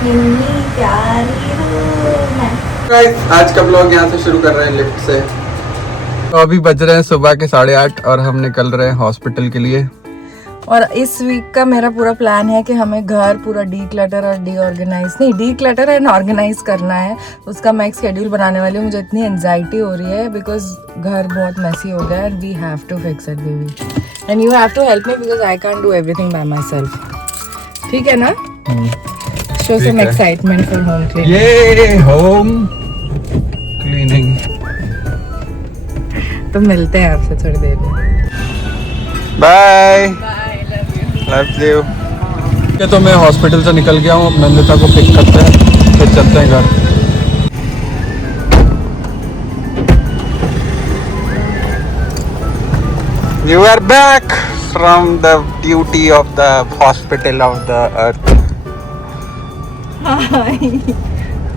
इतनी प्यारी हूँ मैं। Guys, आज का ब्लॉग यहाँ से शुरू कर रहे हैं लिफ्ट से। तो अभी बज रहे हैं सुबह के 8:30 और हम निकल रहे हैं हॉस्पिटल के लिए। और इस वीक का मेरा पूरा प्लान है कि हमें घर पूरा डी क्लटर और डी क्लटर एंड ऑर्गेनाइज करना है। उसका मैं एक शेड्यूल बनाने वाली हूँ। मुझे इतनी एंजाइटी हो रही है बिकॉज घर बहुत मैसी हो गया and we have to fix it baby and you have to help me because I can't do everything by my self. ठीक है ना? Show some excitement for home cleaning. ये होम क्लीनिंग। तो मिलते हैं आपसे थोड़ी देर में। बाय। Love you. तो मैं हॉस्पिटल से निकल गया हूँ। अब नंदिता को पिक करते हैं फिर चलते हैं घर। You are back from the duty of the hospital of the earth.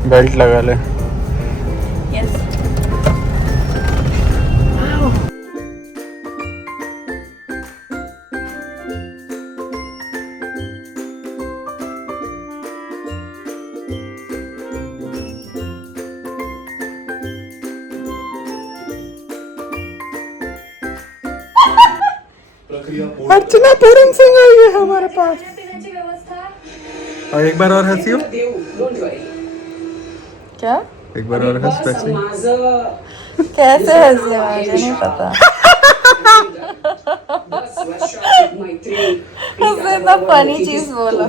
Belt लगा ले। Yes. अर्चना पूरन सिंह आई है हमारे पास। और एक बार और हंसी हो। क्या? एक बार और हंस वैसे। कैसे हंसे? मुझे नहीं पता। उसने इतना फनी चीज बोला।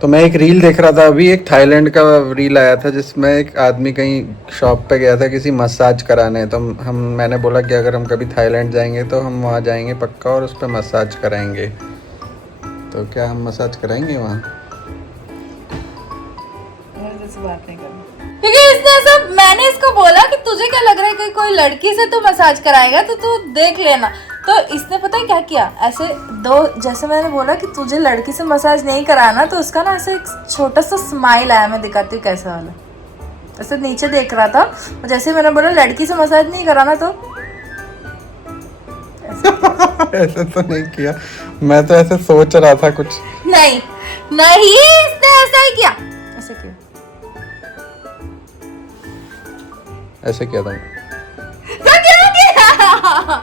तो मैं एक रील देख रहा था अभी। एक थाईलैंड का रील आया था जिसमें एक आदमी कहीं शॉप पे गया था किसी मसाज कराने। तो मैंने बोला कि अगर हम कभी थाईलैंड जाएंगे तो हम वहाँ जाएंगे पक्का और उस पर मसाज कराएंगे। तो क्या हम मसाज कराएंगे वहाँ? बात नहीं करना क्योंकि इसने सब मैंने इसको बोला कि तुझे क्या लग रहा है कि कोई लड़की से तू मसाज कराएगा तो तू देख लेना। तो इसने पता है क्या किया? ऐसे दो जैसे मैंने बोला कि तुझे लड़की से मसाज नहीं कराना तो उसका ना ऐसे एक छोटा सा स्माइल आया। मैं दिखाती हूँ कैसा वाला। ऐसे नीचे देख रहा था और जैसे मैंने बोला लड़की से मसाज नहीं कराना तो ऐसे तो नहीं किया। मैं तो ऐसे सोच रहा था कुछ। नहीं नहीं इसने ऐसा ही किया। ऐसे क्यों? ऐसे किया था। तो क्या किया?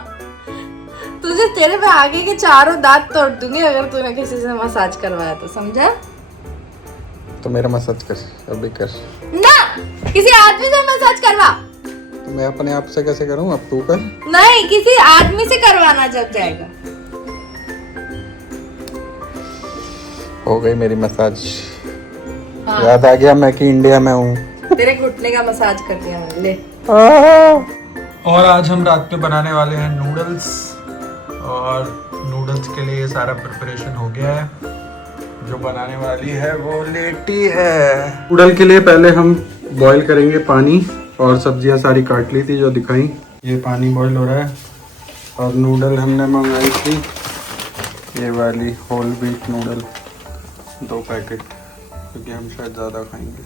तुझे तेरे पे आगे के चारों दांत तोड़ दूंगी अगर तूने किसी से मसाज करवाया तो, समझा? तो मेरा मसाज कर अभी कर ना, किसी आदमी से मसाज करवा। तो मैं अपने आप से कैसे करूं? अब तू कर। नहीं, किसी आदमी से करवाना जब जाएगा। हो गई मेरी मसाज। हाँ। याद आ गया मैं कि इंडिया में हूँ। तेरे घुटने का मसाज कर दिया मैंने। ले। और आज हम रात में बनाने वाले हैं नूडल्स। और नूडल्स के लिए सारा प्रिपरेशन हो गया है। जो बनाने वाली है वो लेटी है। नूडल के लिए पहले हम बॉईल करेंगे पानी और सब्जियां सारी काट ली थी जो दिखाई। ये पानी बॉईल हो रहा है और नूडल हमने मंगाई थी ये वाली होल व्हीट नूडल 2 पैकेट क्योंकि हम शायद ज़्यादा खाएंगे।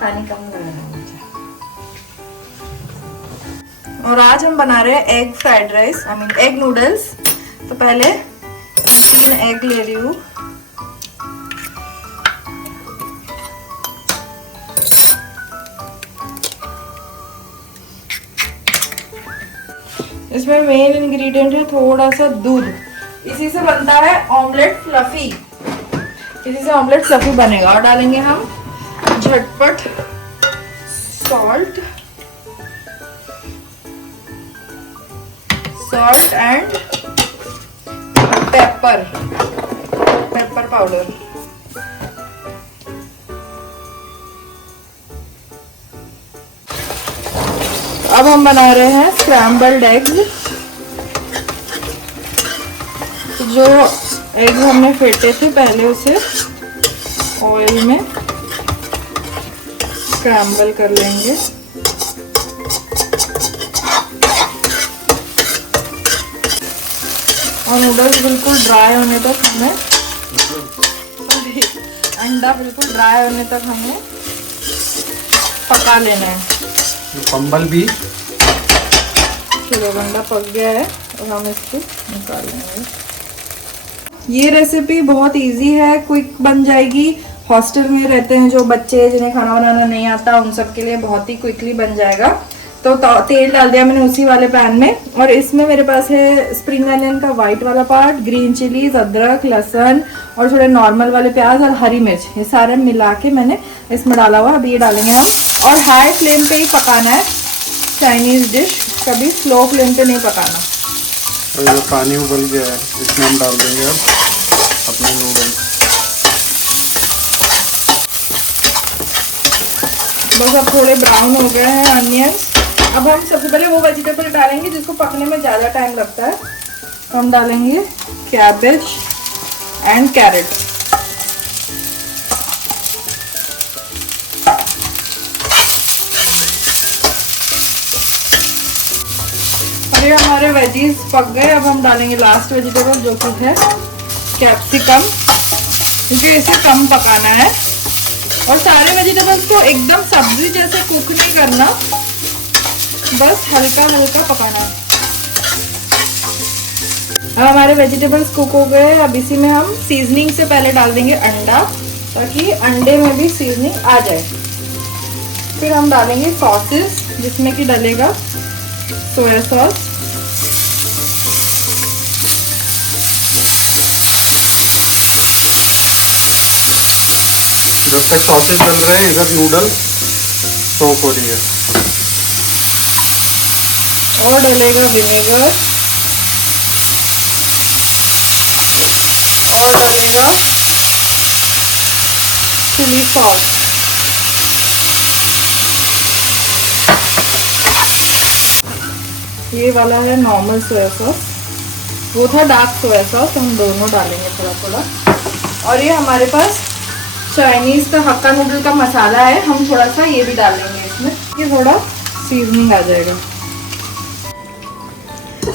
पानी कम लगाना मुझे। और आज हम बना रहे हैं egg fried rice, I mean egg noodles. तो पहले 3 एग ले रही हूँ। इसमें मेन इंग्रेडिएंट है थोड़ा सा दूध। इसी से बनता है ऑमलेट फ्लफी। इसी से ऑमलेट फ्लफी बनेगा। और डालेंगे हम झटपट सॉल्ट एंड पेपर पाउडर। अब हम बना रहे हैं स्क्रैम्बल्ड एग्स। जो एग हमने फेंटे थे पहले उसे ऑयल में स्क्रैम्बल कर लेंगे। और नूडल्स बिल्कुल ड्राई होने तक हमें अंडा बिल्कुल ड्राई होने तक हमें पका लेना है। पंबल बी चलो अंडा पक गया है और हम इसको निकाल लेंगे। ये रेसिपी बहुत इजी है, क्विक बन जाएगी। हॉस्टल में रहते हैं जो बच्चे जिन्हें खाना बनाना नहीं आता, उन सब के लिए बहुत ही क्विकली बन जाएगा। तो तेल डाल दिया मैंने उसी वाले पैन में, और इसमें मेरे पास है स्प्रिंग अनियन का वाइट वाला पार्ट, ग्रीन चिलीज, अदरक, लहसुन और थोड़े नॉर्मल वाले प्याज और हरी मिर्च, ये सारे मिला के मैंने इसमें डाला हुआ। अभी ये डालेंगे हम, और हाई फ्लेम पे ही पकाना है। चाइनीज डिश कभी स्लो फ्लेम पे नहीं पकाना। और ये पानी उबल गया है, इसमें हम डाल देंगे अब अपने नूडल्स। बस अब थोड़े ब्राउन हो गए हैं अनियंस। अब हम सबसे पहले वो वेजिटेबल डालेंगे जिसको पकने में ज़्यादा टाइम लगता है। तो हम डालेंगे कैबेज एंड कैरेट। और ये हमारे वेजीज पक गए। अब हम डालेंगे लास्ट वेजिटेबल जो कि है कैप्सिकम, क्योंकि इसे कम पकाना है। और सारे वेजिटेबल्स को एकदम सब्जी जैसे कुक नहीं करना, बस हल्का हल्का पकाना है। अब हमारे वेजिटेबल्स कुक हो गए। अब इसी में हम सीजनिंग से पहले डाल देंगे अंडा, ताकि अंडे में भी सीजनिंग आ जाए। फिर हम डालेंगे सॉसेस, जिसमें कि डलेगा सोया सॉस, जब तक सॉसेज डल रहे हैं इधर नूडल सोक हो रही है। और डलेगा विनेगर, और डलेगा चिली सॉस। ये वाला है नॉर्मल सोया सॉस, वो था डार्क सोया सॉस, हम दोनों डालेंगे थोड़ा थोड़ा। और ये हमारे पास चाइनीज का हक्का नूडल का मसाला है, हम थोड़ा सा ये भी डालेंगे इसमें, ये थोड़ा सीजनिंग आ जाएगा।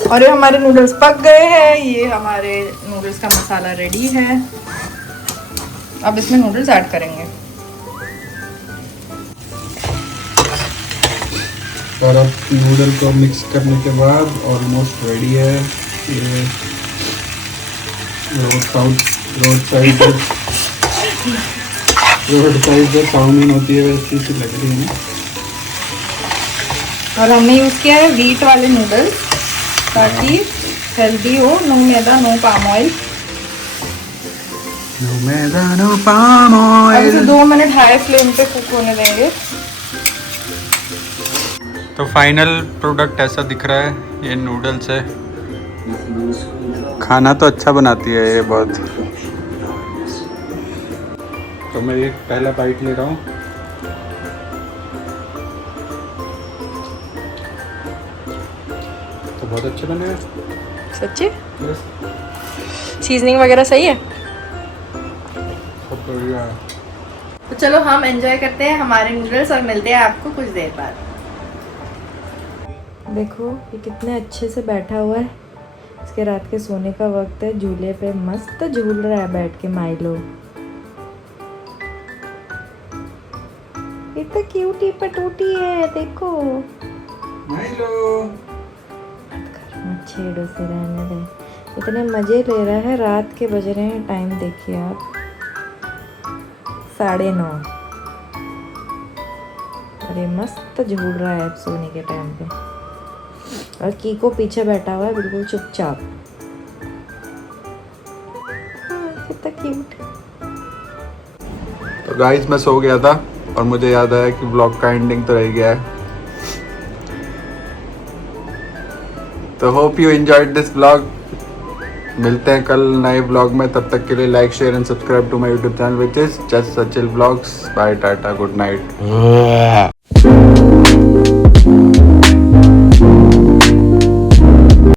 और ये हमारे नूडल्स पक गए हैं। ये हमारे नूडल्स का मसाला रेडी है। अब इसमें नूडल्स ऐड करेंगे। और अब नूडल को मिक्स करने के बाद ऑलमोस्ट रेडी है। ये रोड साइड जो चाउमीन होती है वैसी सी लग रही है। और हमने यूज़ किया है व्हीट वाले नूडल्स, ताकि हेल्दी हो। नो मैदा, नो पाम ऑयल। नो मैदा, नो पाम अब ऑयल। इसे 2 मिनट हाई फ्लेम पे कुक होने देंगे। तो फाइनल प्रोडक्ट ऐसा दिख रहा है। ये नूडल्स है। खाना तो अच्छा बनाती है ये बहुत। तो मैं एक पहला बाइट ले रहा हूँ। तो बहुत अच्छे बने हैं। सच्ची? सीजनिंग वगैरह सही है? सब बढ़िया है। तो चलो हम एंजॉय करते हैं हमारे नूडल्स और मिलते हैं आपको कुछ देर बाद। देखो ये कितने अच्छे से बैठा हुआ है। इसके रात के सोने का वक्त है। झूले पे मस्त झूल रहा है बैठ के माइलो। ये तो क्यूटी पटूटी है, देखो। माइलो मत छेड़ो से, रहने दे। इतने मजे ले रहा है। रात के बज रहे हैं, टाइम देखिए आप, 9:30। और ये मस्त झूल रहा है सोने के टाइम पे। और कीको पीछे बैठा हुआ है बिल्कुल चुपचाप। कितना क्यूट। तो गाइस मैं सो गया था और मुझे याद आया कि ब्लॉग का एंडिंग तो रह गया है। तो hope you enjoyed this blog. मिलते हैं कल नए ब्लॉग में। तब तक के लिए like, share and subscribe to my YouTube channel which is just Sachil blogs. Bye, टाटा, गुड नाइट।